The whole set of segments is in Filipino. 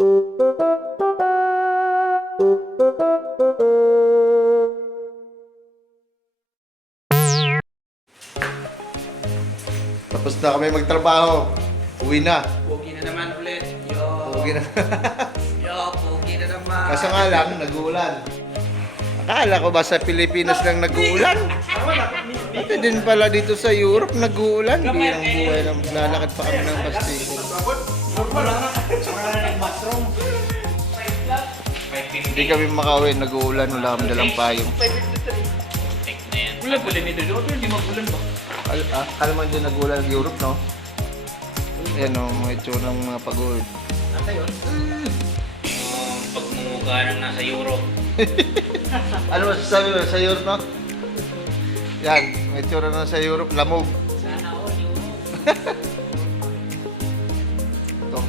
Tapos na kami magtrabaho. Uwi na. Pogi na naman ulit. Yo. Uwi na. Yo, pogi na naman. Kaso nga lang, nag-uulan. Akala ko ba sa Pilipinas lang nag-uulan? Pati din pala dito sa Europe nag-uulan. Birang buhay na maglalakad pa kami ng Bastiko. Hindi kami makauwi, nag-uulan. Wala kami dalang payong. Ulan pala nito. Hindi magulan ba? Kala mo din nag-uulan sa Europe, no? Ayan o, mga itsura ng mga pagod. Nasa yun? Pagmumukha ng nasa Europe. Ano masasabi mo sa Europe, no? Yan, may itsura na sa Europe, lamog. Sana all Europe.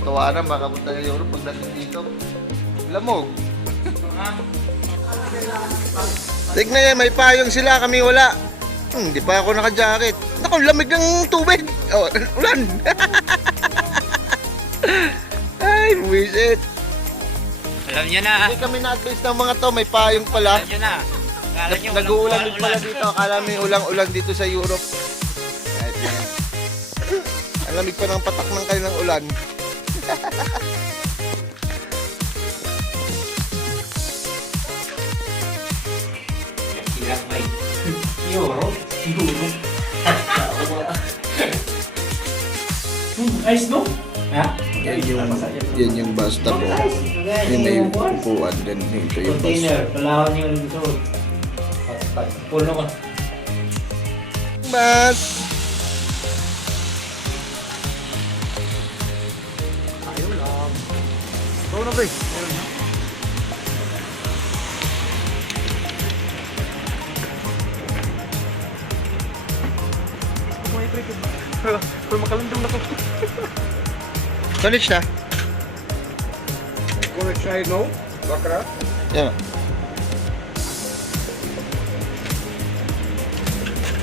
Tuwa na, makapunta ng Europe pagdating dito. Lamog. Tignan yan, may payong sila, kami wala. Hindi pa ako naka-jacket. Naku, lamig ng tubig. Oh, ulan. Ay, buwisit. Alam niyo na. Hindi kami na-advise ng mga to, may payong pala. Alam niyo na. Akala niyo Nag-uulan din pala dito. Akala may ulang-ulan dito sa Europe. Kahit na yan. Ang lamig pa ng patak ng kanilang ulan. Europe? Ice no? Ha? Yan yung bus stop. Yan may upuan din. Ito yung bus. Container. Palahon yung gusto. Puno ko. Bus! Ayaw lang. Ito na ba eh? Kung makalandong na ko. College na? Gonna try no? Bakra? Yan.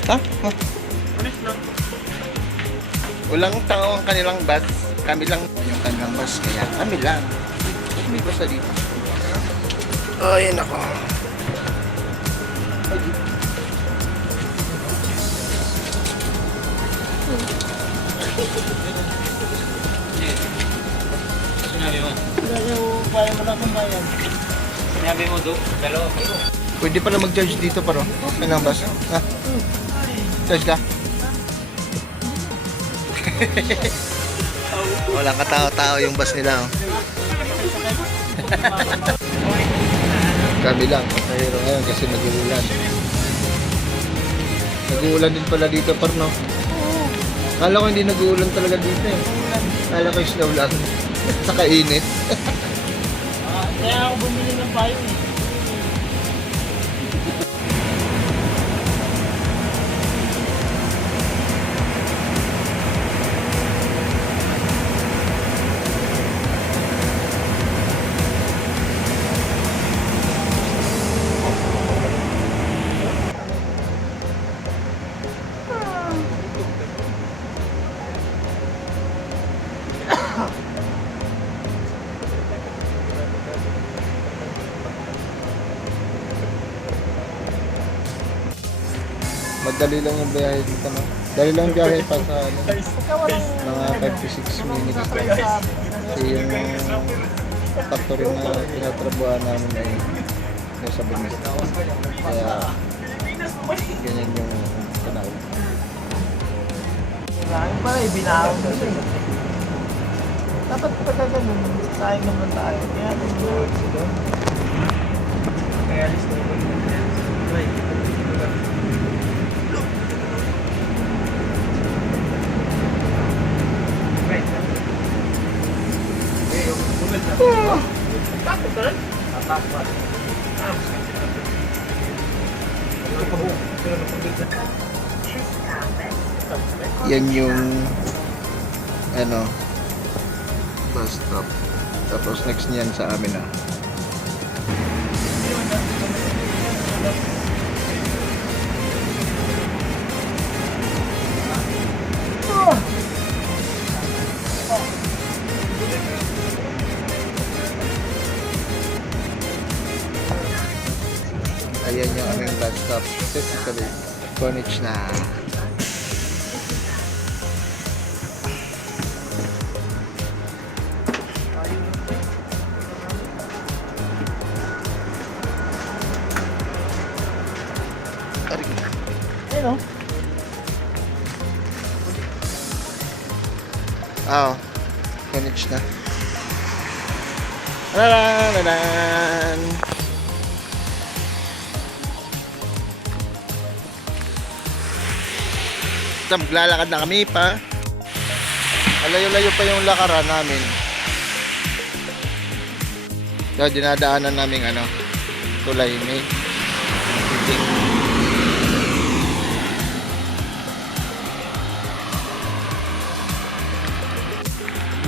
Ha? Ha? Alis na. Walang tao ang kanilang bus. Kami lang yung kanilang bus. Kaya kami lang. May bus na dito. Ay, nako. Sinabi mo? Sinabi mo, Duk? Dalawa kayo. Pwede pala mag-charge dito paro. Kanilang bus. Ha? Charge ka? Walang katao-tao yung bus nila. Oh. Kami lang. Pasahero ngayon kasi nag-uulan. Nag-uulan din pala dito par no? Kala ko hindi nag-uulan talaga dito eh. Kala ko snow lang. Saka init. Kaya ako bumili ng payong eh. Madali lang yung biyahe dito no? Dali lang yung biyahe pa sa ano, mga 5 to 6 minutes lang. Kasi yung factory na tinatrabuhan namin ay nasa Benin. Kaya ganyan yung panahon. Kailangan pala, ibinahon ko siya. Dapat pagka ganun, sayang naman tayo. Kaya nag-work sila. Kaya alis na yun. Takot ka rin? Takot. Yan yung ano bus stop. Tapos next niyan sa amin na. bus stop. Technically, Konich na. Ayun o. Ah, Konich na. Lalan! Maglalakad na kami pa. Malayo-layo pa yung lakaran namin. So, dinadaanan namin tulay may titing.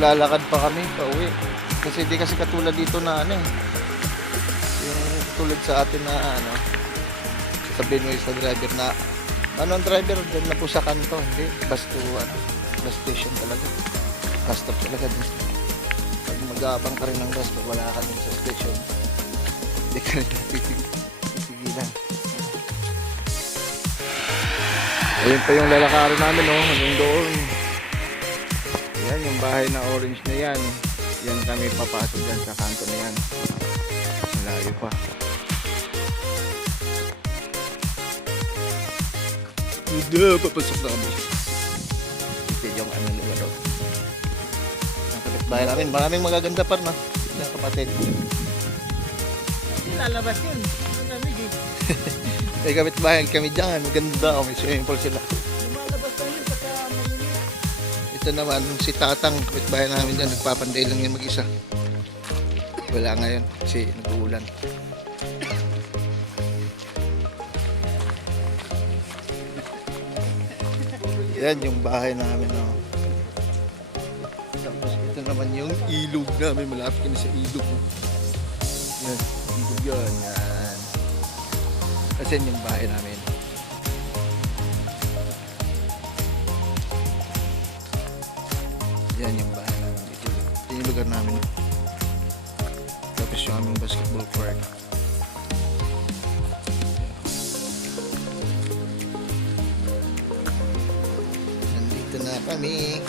Lalakad pa kami pa uwi. Kasi di kasi katulad dito na yung tulad sa atin na sabihin mo sa driver na ang driver dyan na po sa kanto, hindi bus station talaga, bus stop talaga din. Pag mag-aabang ka rin ng bus pag wala ka din sa station, hindi ka rin titigilan. Ayun pa yung lalakarin namin hanggang doon. Yan yung bahay na orange na yan. Yan kami papasok dyan sa kanto na yan. Malayo pa. Hindi, papasok na kami. Ito yung lugar daw. Ang kapitbahay namin, maraming magaganda pa na. Yung kapatid. Lalabas yun. Ang lamig eh. May kapitbahay kami dyan. Maganda. May swimming pool sila. Lumalabas na yun pagka malimit. Ito naman, si Tatang, kapitbahay namin dyan. Nagpapanday lang yan mag-isa. Wala ngayon kasi nag-uulan. Yan yung bahay namin. Tapos ito naman yung ilog namin. Malapit kami sa ilog. Yan, ilog yun. Yan. Kasi yan yung bahay namin. Yan yung bahay namin. Ito yung lugar namin. Tapos yung aming basketball court. Nandito na kami.